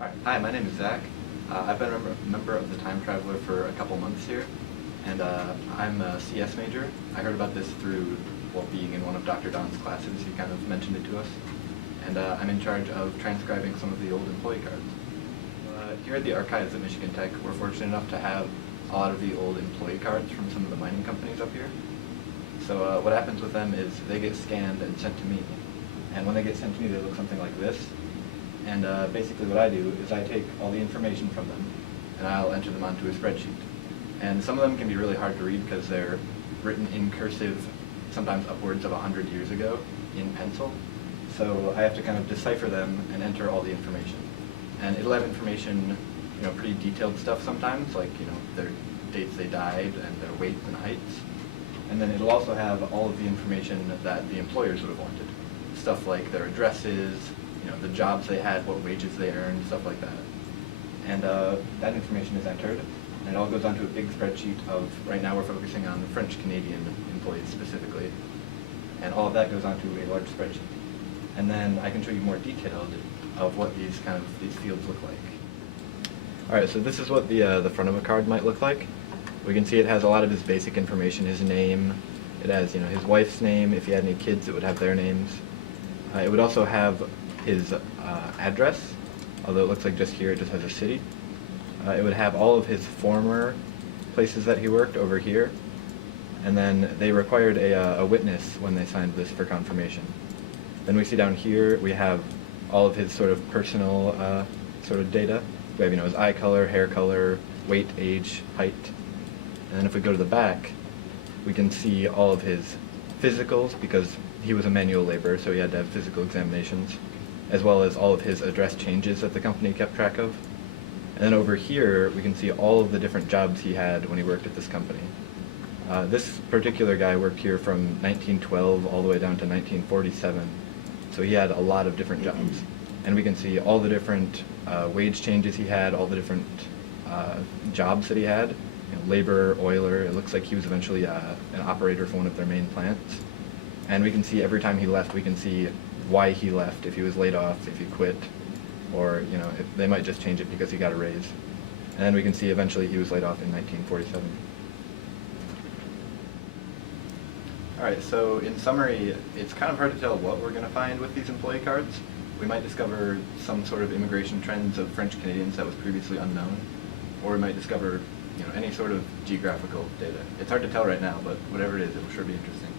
Alright. Hi, my name is Zach. I've been a member of the Time Traveler for a couple months here, and I'm a CS major. I heard about this through, well, being in one of Dr. Don's classes. He kind of mentioned it to us. And I'm in charge of transcribing some of the old employee cards. Here at the archives at Michigan Tech, we're fortunate enough to have a lot of the old employee cards from some of the mining companies up here. So what happens with them is they get scanned and sent to me. And when they get sent to me, they look something like this. And basically what I do is I take all the information from them and I'll enter them onto a spreadsheet. And some of them can be really hard to read because they're written in cursive, sometimes upwards of 100 years ago, in pencil. So I have to kind of decipher them and enter all the information. And it'll have information, pretty detailed stuff sometimes, like, their dates they died and their weights and heights. And then it'll also have all of the information that the employers would have wanted. Stuff like their addresses, the jobs they had, what wages they earned, stuff like that. And that information is entered, and it all goes onto a big spreadsheet of, right now we're focusing on French-Canadian employees specifically, and all of that goes onto a large spreadsheet. And then I can show you more detailed of what these fields look like. Alright, so this is what the front of a card might look like. We can see it has a lot of his basic information, his name. It has, his wife's name. If he had any kids, it would have their names. It would also have his address, although it looks like just here it just has a city. It would have all of his former places that he worked over here, and then they required a witness when they signed this for confirmation. Then we see down here we have all of his sort of personal sort of data. We have his eye color, hair color, weight, age, height. And then if we go to the back, we can see all of his physicals, because he was a manual laborer, so he had to have physical examinations, as well as all of his address changes that the company kept track of. And then over here, we can see all of the different jobs he had when he worked at this company. This particular guy worked here from 1912 all the way down to 1947, so he had a lot of different jobs. And we can see all the different wage changes he had, all the different jobs that he had. Laborer, oiler. It looks like he was eventually an operator for one of their main plants. And we can see every time he left, we can see why he left, if he was laid off, if he quit, or if they might just change it because he got a raise. And then we can see eventually he was laid off in 1947. Alright, so in summary, it's kind of hard to tell what we're going to find with these employee cards. We might discover some sort of immigration trends of French Canadians that was previously unknown, or we might discover any sort of geographical data. It's hard to tell right now, but whatever it is, it will sure be interesting.